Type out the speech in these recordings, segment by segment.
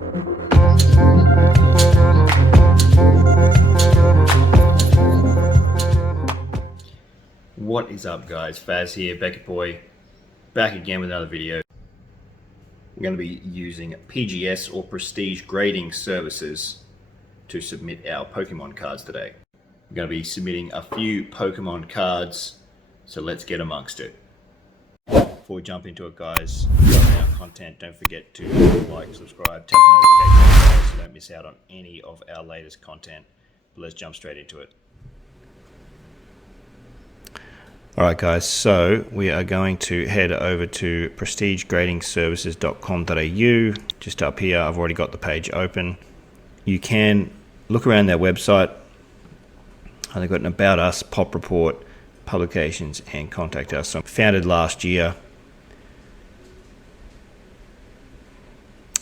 What is up, guys? Faz here, Beckett Boy, back again with another video. We're going to be using PGS or Prestige Grading Services to submit our Pokemon cards today. We're going to be submitting a few Pokemon cards, so let's get amongst it. Before we jump into it, guys, loving our content, don't forget to like, subscribe, tap the notification bell so you don't miss out on any of our latest content. But let's jump straight into it. Alright guys, so we are going to head over to prestigegradingservices.com.au. Just up here, I've already got the page open. You can look around their website. They've got an About Us, Pop Report, Publications, and Contact Us. So founded last year.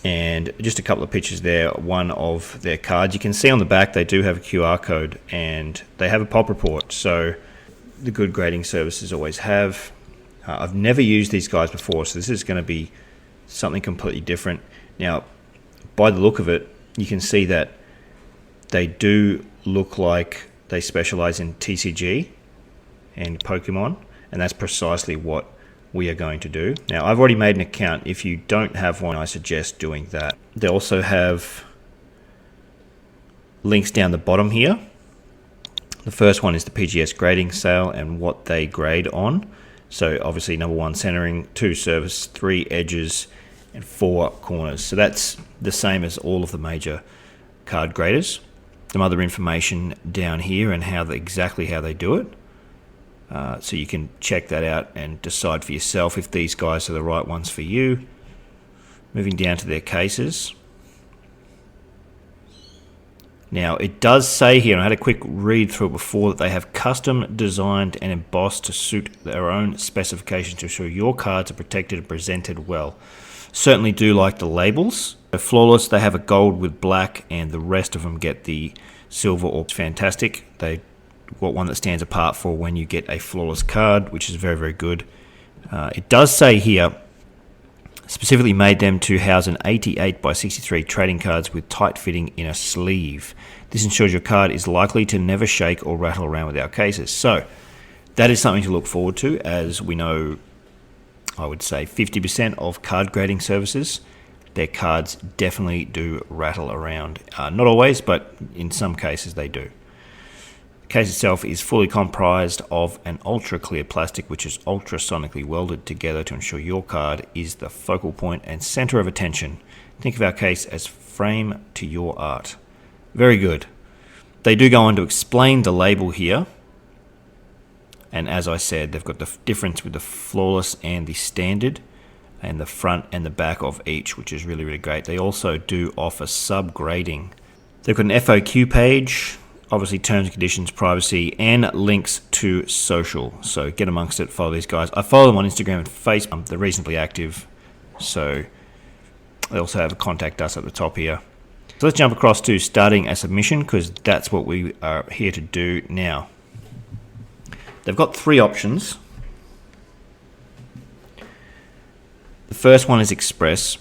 And just a couple of pictures there, one of their cards. You can see on the back they do have a QR code and they have a Pop Report. So the good grading services always have. I've never used these guys before, so this is going to be something completely different. Now, by the look of it, you can see that they do look like they specialize in TCG and Pokemon, and that's precisely what we are going to do. Now, I've already made an account. If you don't have one, I suggest doing that. They also have links down the bottom here. The first one is the PGS grading scale and what they grade on. So obviously number 1 centering, 2 surface, 3 edges, and 4 corners. So that's the same as all of the major card graders. Some other information down here and exactly how they do it. So you can check that out and decide for yourself if these guys are the right ones for you. Moving down to their cases. Now, it does say here, and I had a quick read through it before, that they have custom designed and embossed to suit their own specifications to ensure your cards are protected and presented well. Certainly do like the labels. They're flawless. They have a gold with black, and the rest of them get the silver or fantastic. They got one that stands apart for when you get a flawless card, which is very, very good. It does say here, specifically made them to house an 88 by 63 trading cards with tight fitting in a sleeve. This ensures your card is likely to never shake or rattle around without cases. So that is something to look forward to, as we know, I would say 50% of card grading services, their cards definitely do rattle around. Not always, but in some cases they do. The case itself is fully comprised of an ultra clear plastic which is ultrasonically welded together to ensure your card is the focal point and center of attention. Think of our case as frame to your art. Very good. They do go on to explain the label here, and as I said, they've got the difference with the flawless and the standard, and the front and the back of each, which is really, really great. They also do offer sub-grading. They've got an FAQ page, obviously terms and conditions, privacy, and links to social. So get amongst it, follow these guys. I follow them on Instagram and Facebook. They're reasonably active. So they also have a contact us at the top here. So let's jump across to starting a submission, because that's what we are here to do now. They've got 3 options. The first one is Express,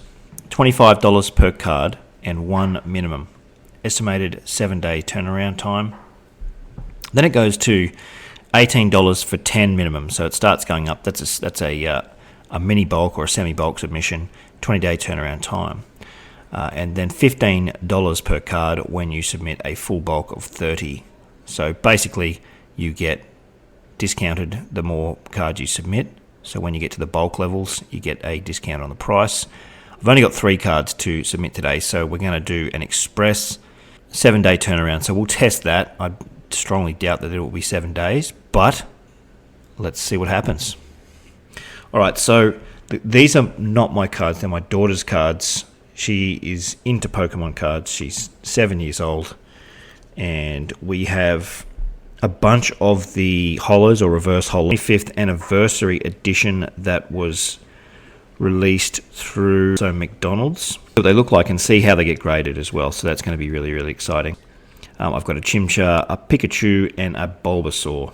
$25 per card and 1 minimum. Estimated 7-day turnaround time. Then it goes to $18 for 10 minimum, so it starts going up. That's a mini bulk or a semi bulk submission, 20-day turnaround time, and then $15 per card when you submit a full bulk of 30. So basically, you get discounted the more cards you submit. So when you get to the bulk levels, you get a discount on the price. I've only got 3 cards to submit today, so we're going to do an Express 7-day turnaround. So we'll test that. I strongly doubt that it will be 7 days, but let's see what happens. All right, so these are not my cards. They're my daughter's cards. She is into Pokemon cards. She's 7 years old, and we have a bunch of the holos or reverse holos. 25th anniversary edition that was released through McDonald's. What they look like and see how they get graded as well. So that's going to be really, really exciting. I've got a Chimchar, a Pikachu, and a Bulbasaur.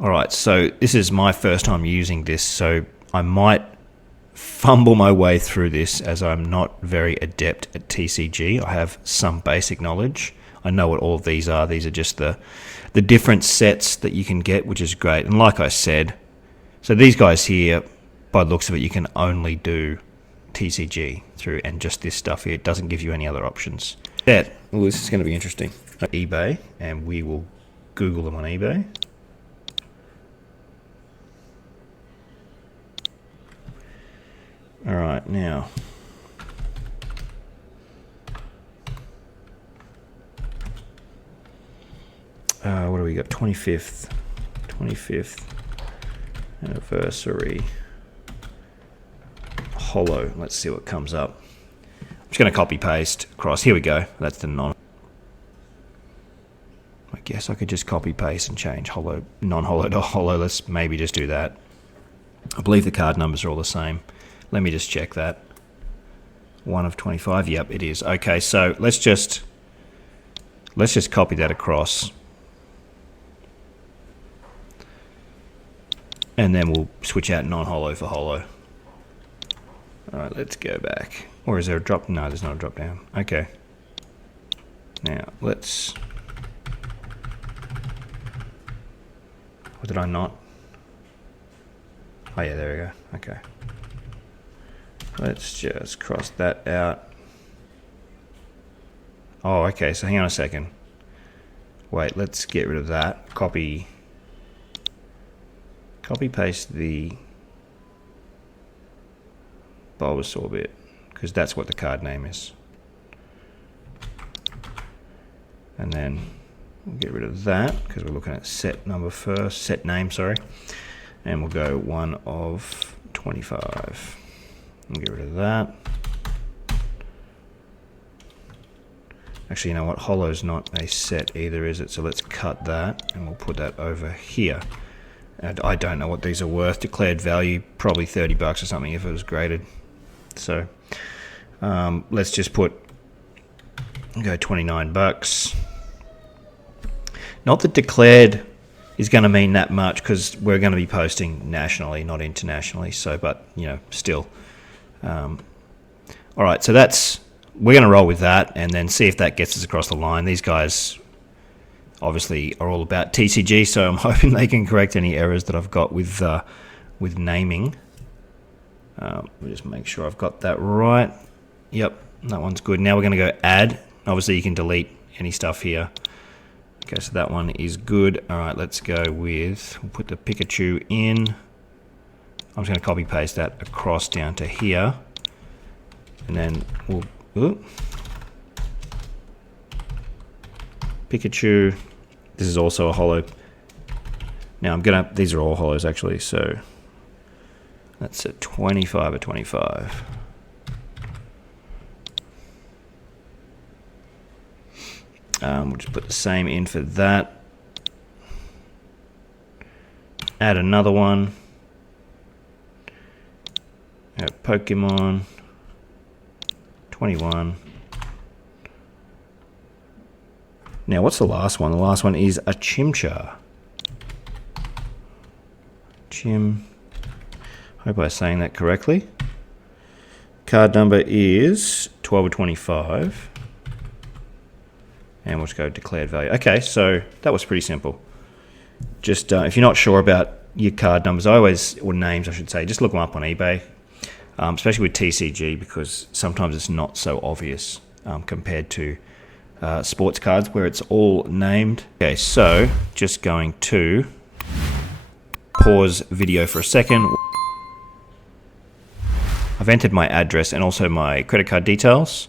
Alright, so this is my first time using this, so I might fumble my way through this as I'm not very adept at TCG. I have some basic knowledge. I know what all of these are. These are just the different sets that you can get, which is great. And like I said, so these guys here, by the looks of it, you can only do TCG through, and just this stuff here. It doesn't give you any other options. Well, this is going to be interesting. eBay, and we will Google them on eBay. All right, now. What do we got? 25th anniversary holo. Let's see what comes up. I'm just going to copy paste across. Here we go. That's the non. I guess I could just copy paste and change holo, non-holo to holo. Let's maybe just do that. I believe the card numbers are all the same. Let me just check that. 1 of 25. Yep, it is. Okay, so let's just copy that across. And then we'll switch out non-holo for holo. All right, let's go back. Or is there a drop? No, there's not a drop down. Okay. Now, let's... Or did I not? Oh yeah, there we go. Okay. Let's just cross that out. Oh, okay, so hang on a second. Wait, let's get rid of that. Copy paste the Bulbasaur bit, because that's what the card name is. And then we'll get rid of that, because we're looking at set number first, set name, sorry. And we'll go 1 of 25. And get rid of that. Actually, you know what? Holo's not a set either, is it? So let's cut that, and we'll put that over here. And I don't know what these are worth. Declared value, probably 30 bucks or something if it was graded. So let's just go 29 bucks. Not that declared is going to mean that much, because we're going to be posting nationally, not internationally. So, but you know, still. All right, so we're going to roll with that, and then see if that gets us across the line. These guys obviously are all about TCG, so I'm hoping they can correct any errors that I've got with naming. We'll just make sure I've got that right. Yep, that one's good. Now we're going to go add. Obviously, you can delete any stuff here. Okay, so that one is good. All right, let's go with, we'll put the Pikachu in. I'm just going to copy paste that across down to here. And then we'll, Pikachu, this is also a holo. Now these are all holos actually, so that's a 25 or 25. We'll just put the same in for that. Add another one. Pokemon 21. Now, what's the last one? The last one is a Chimchar. Hope I'm saying that correctly. Card number is 12 or 25. And we'll just go declared value. Okay, so that was pretty simple. Just if you're not sure about your card numbers, or names I should say, just look them up on eBay. Especially with TCG, because sometimes it's not so obvious compared to sports cards where it's all named. Okay, so just going to pause video for a second. I've entered my address and also my credit card details,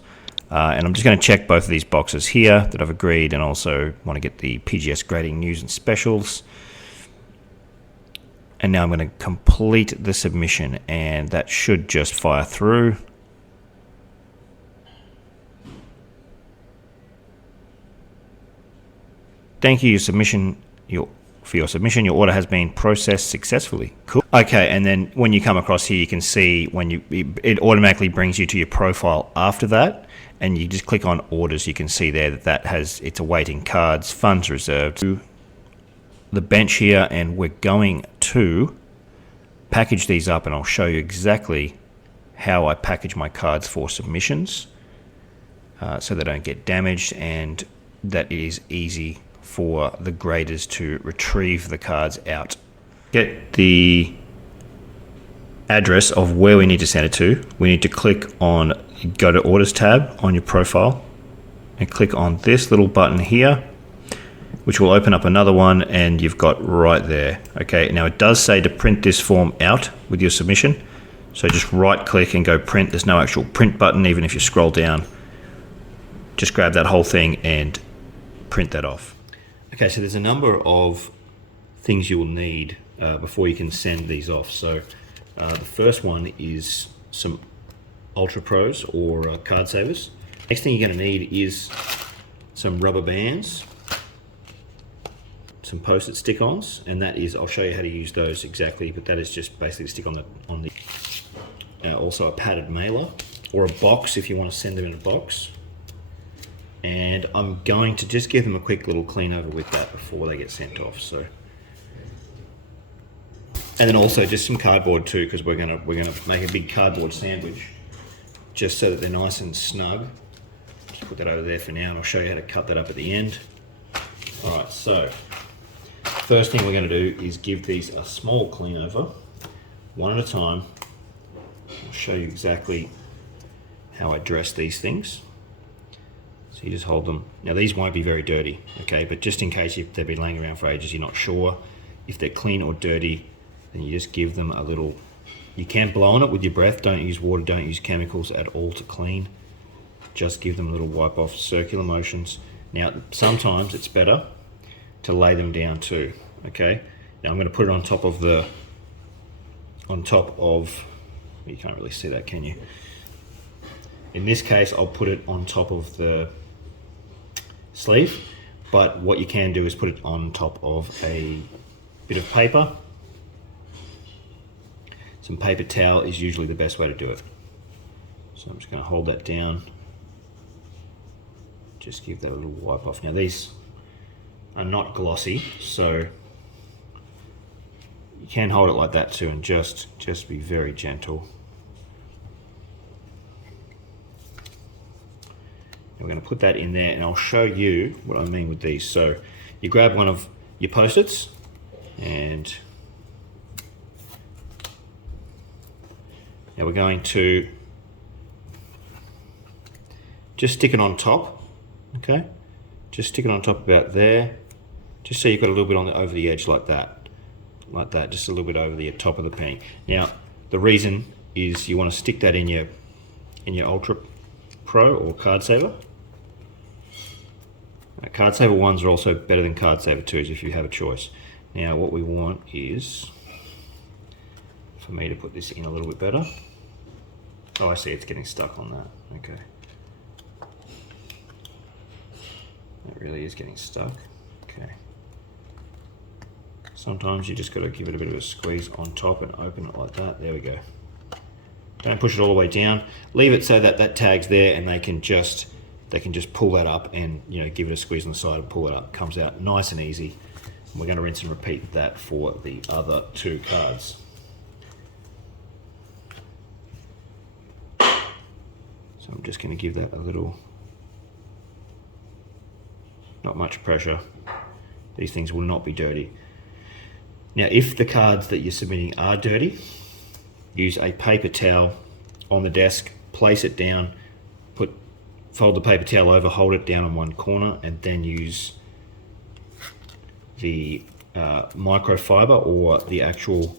and I'm just going to check both of these boxes here that I've agreed, and also want to get the PGS grading news and specials. And now I'm going to complete the submission, and that should just fire through. Thank you for your submission. Your order has been processed successfully. Cool. Okay, and then when you come across here, you can see it automatically brings you to your profile after that, and you just click on orders. You can see there that it's awaiting cards, funds reserved. The bench here, and we're going to package these up, and I'll show you exactly how I package my cards for submissions, so they don't get damaged, and that it is easy for the graders to retrieve the cards out. Get the address of where we need to send it to. We need to click on, go to Orders tab on your profile and click on this little button here, which will open up another one, and you've got right there. Okay, now it does say to print this form out with your submission, so just right click and go print. There's no actual print button. Even if you scroll down, just grab that whole thing and print that off. Okay, so there's a number of things you will need before you can send these off. So the first one is some Ultra Pros or card savers. Next thing you're going to need is some rubber bands, some post-it stick-ons, and that is, I'll show you how to use those exactly, but that is just basically to stick on the also a padded mailer or a box if you want to send them in a box. And I'm going to just give them a quick little clean over with that before they get sent off. So, and then also just some cardboard too, because we're gonna make a big cardboard sandwich, just so that they're nice and snug. Just put that over there for now, and I'll show you how to cut that up at the end. All right, so first thing we're going to do is give these a small clean over, one at a time. I'll show you exactly how I dress these things. So you just hold them. Now these won't be very dirty, okay, but just in case if they've been laying around for ages, you're not sure if they're clean or dirty, then you just give them a little, you can blow on it with your breath, don't use water, don't use chemicals at all to clean. Just give them a little wipe off, circular motions. Now sometimes it's better to lay them down too, okay? Now I'm going to put it on top of you can't really see that, can you? In this case, I'll put it on top of the sleeve, but what you can do is put it on top of a bit of paper. Some paper towel is usually the best way to do it. So I'm just going to hold that down. Just give that a little wipe off. Now these are not glossy, so you can hold it like that too, and just be very gentle. And we're going to put that in there, and I'll show you what I mean with these. So you grab one of your post-its, and now we're going to just stick it on top, okay? Just stick it on top about there, just so you've got a little bit on over the edge like that, just a little bit over the top of the penny. Now, the reason is you want to stick that in your Ultra Pro or Card Saver. Card Saver 1s are also better than Card Saver 2s if you have a choice. Now, what we want is for me to put this in a little bit better. Oh, I see, it's getting stuck on that. Okay. That really is getting stuck. Okay. Sometimes you just got to give it a bit of a squeeze on top and open it like that. There we go. Don't push it all the way down. Leave it so that that tag's there, and they can just pull that up and, you know, give it a squeeze on the side and pull it up. It comes out nice and easy. And we're going to rinse and repeat that for the other two cards. So I'm just going to give that a little, not much pressure. These things will not be dirty. Now, if the cards that you're submitting are dirty, use a paper towel on the desk, place it down, fold the paper towel over, hold it down on one corner, and then use the microfiber or the actual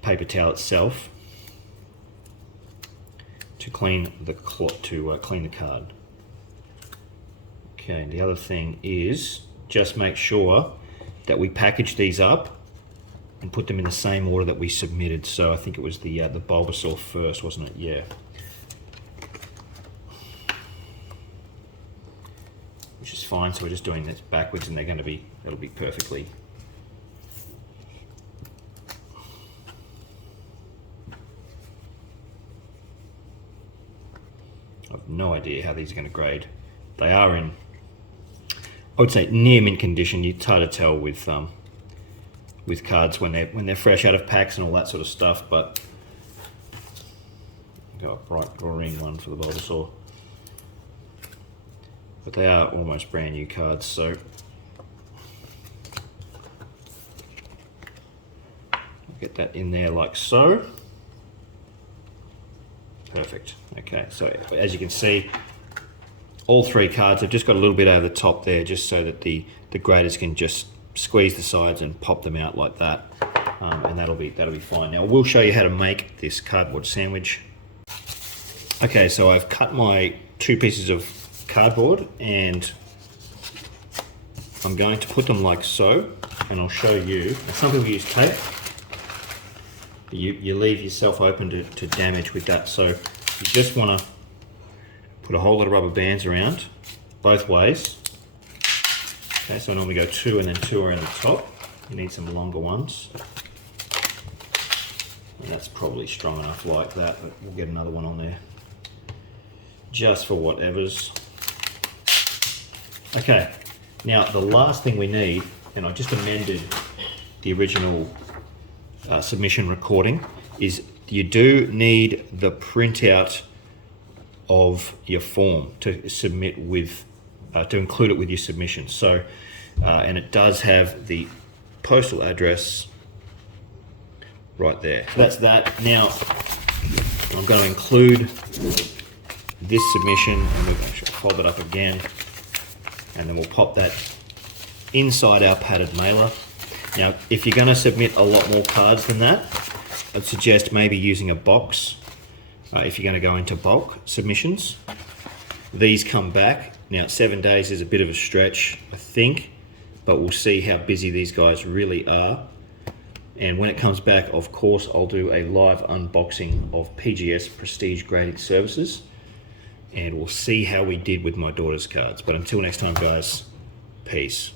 paper towel itself to clean the clean the card. Okay, and the other thing is just make sure that we package these up and put them in the same order that we submitted. So I think it was the Bulbasaur first, wasn't it? Yeah. Which is fine. So we're just doing this backwards, and it'll be perfectly. I've no idea how these are going to grade. They are in, I would say, near mint condition. It's hard to tell with cards when they're fresh out of packs and all that sort of stuff, but go a bright green one for the Bulbasaur. But they are almost brand new cards, so get that in there like so. Perfect. Okay, so as you can see, all three cards have just got a little bit over the top there, just so that the graders can just squeeze the sides and pop them out like that, and that'll be fine. Now we'll show you how to make this cardboard sandwich. Okay, so I've cut my 2 pieces of cardboard and I'm going to put them like so, and I'll show you. Some people use tape. You leave yourself open to damage with that, so you just want to put a whole lot of rubber bands around both ways. Okay, so I normally go 2 and then 2 around the top. You need some longer ones. And that's probably strong enough like that, but we'll get another one on there just for whatever's. Okay, now the last thing we need, and I just amended the original submission recording, is you do need the printout of your form to submit with, to include it with your submission. So, and it does have the postal address right there. So that's that. Now, I'm going to include this submission, and we'll fold it up again, and then we'll pop that inside our padded mailer. Now, if you're going to submit a lot more cards than that, I'd suggest maybe using a box if you're going to go into bulk submissions. These come back. Now, 7 days is a bit of a stretch, I think, but we'll see how busy these guys really are. And when it comes back, of course, I'll do a live unboxing of PGS Prestige Grading Services, and we'll see how we did with my daughter's cards. But until next time, guys, peace.